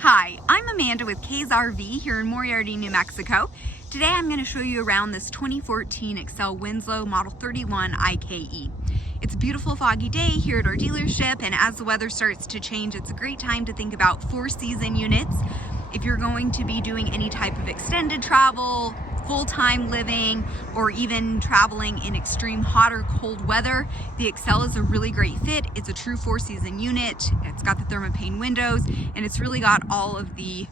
Hi, I'm Amanda with K's RV here in Moriarty, New Mexico. Today I'm going to show you around this 2014 Excel Winslow Model 31 IKE. It's a beautiful foggy day here at our dealership, and as the weather starts to change, it's a great time to think about four-season units. If you're going to be doing any type of extended travel, full-time living, or even traveling in extreme hot or cold weather, the Excel is a really great fit. It's a true four-season unit. It's got the thermopane windows, and it's really got all of the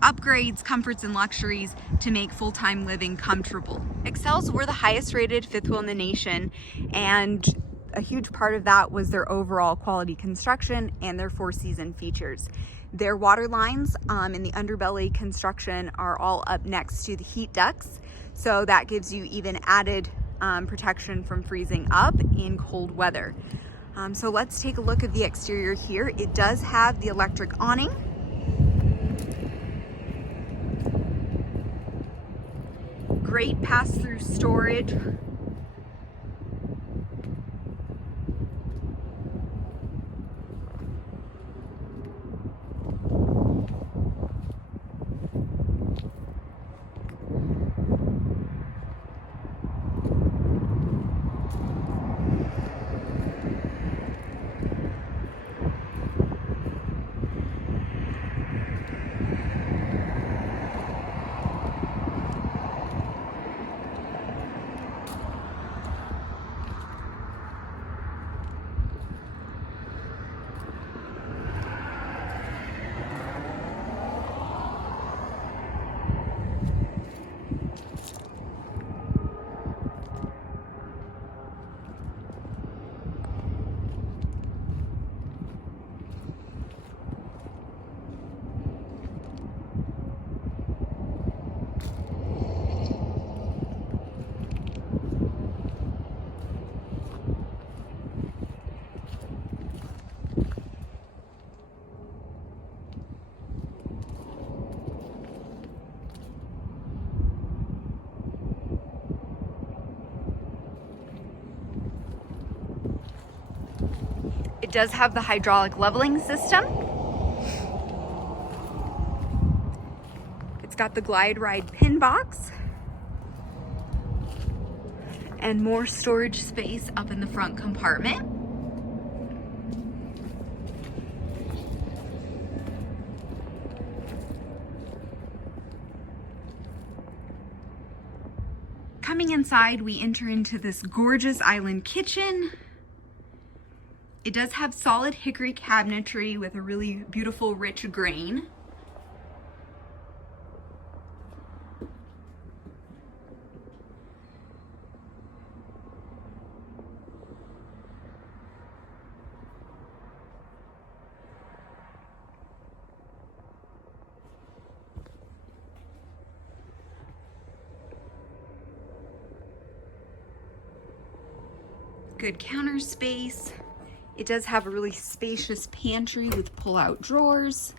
upgrades, comforts, and luxuries to make full-time living comfortable. Excels were the highest rated fifth wheel in the nation, and a huge part of that was their overall quality construction and their four-season features. Their water lines in the underbelly construction are all up next to the heat ducts, so that gives you even added protection from freezing up in cold weather. So let's take a look at the exterior here. It does have the electric awning. Great pass-through storage. It does have the hydraulic leveling system. It's got the Glide Ride pin box and more storage space up in the front compartment. Coming inside, we enter into this gorgeous island kitchen. It does have solid hickory cabinetry with a really beautiful rich grain. Good counter space. It does have a really spacious pantry with pull-out drawers.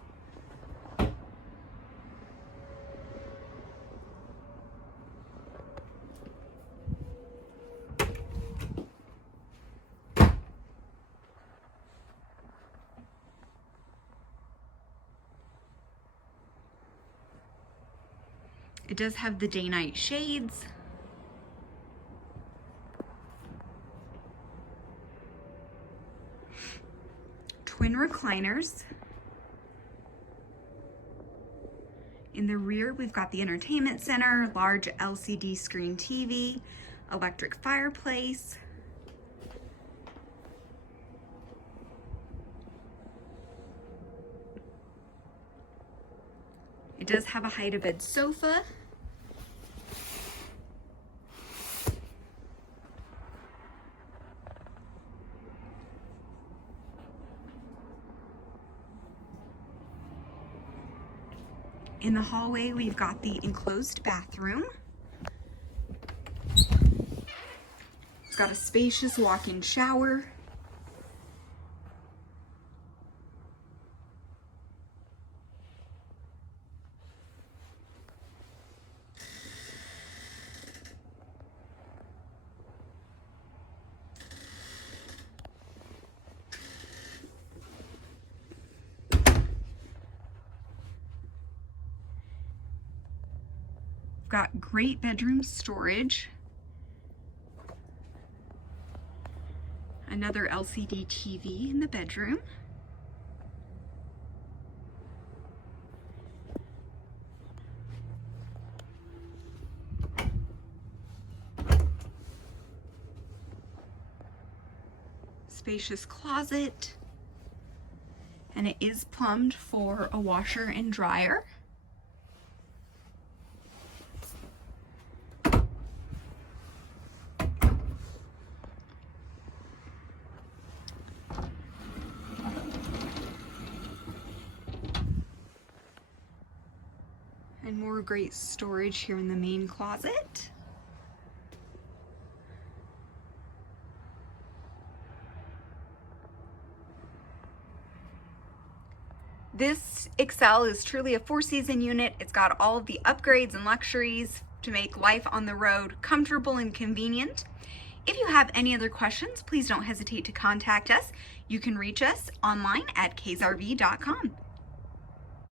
It does have the day-night shades. Twin recliners. In the rear, we've got the entertainment center, large LCD screen TV, electric fireplace. It does have a hide-a-bed sofa. In the hallway, we've got the enclosed bathroom. It's got a spacious walk-in shower. got great bedroom storage. Another LCD TV in the bedroom. Spacious closet. And it is plumbed for a washer and dryer. And more great storage here in the main closet. This Excel is truly a 4-season unit. It's got all of the upgrades and luxuries to make life on the road comfortable and convenient. If you have any other questions, please don't hesitate to contact us. You can reach us online at kaysrv.com.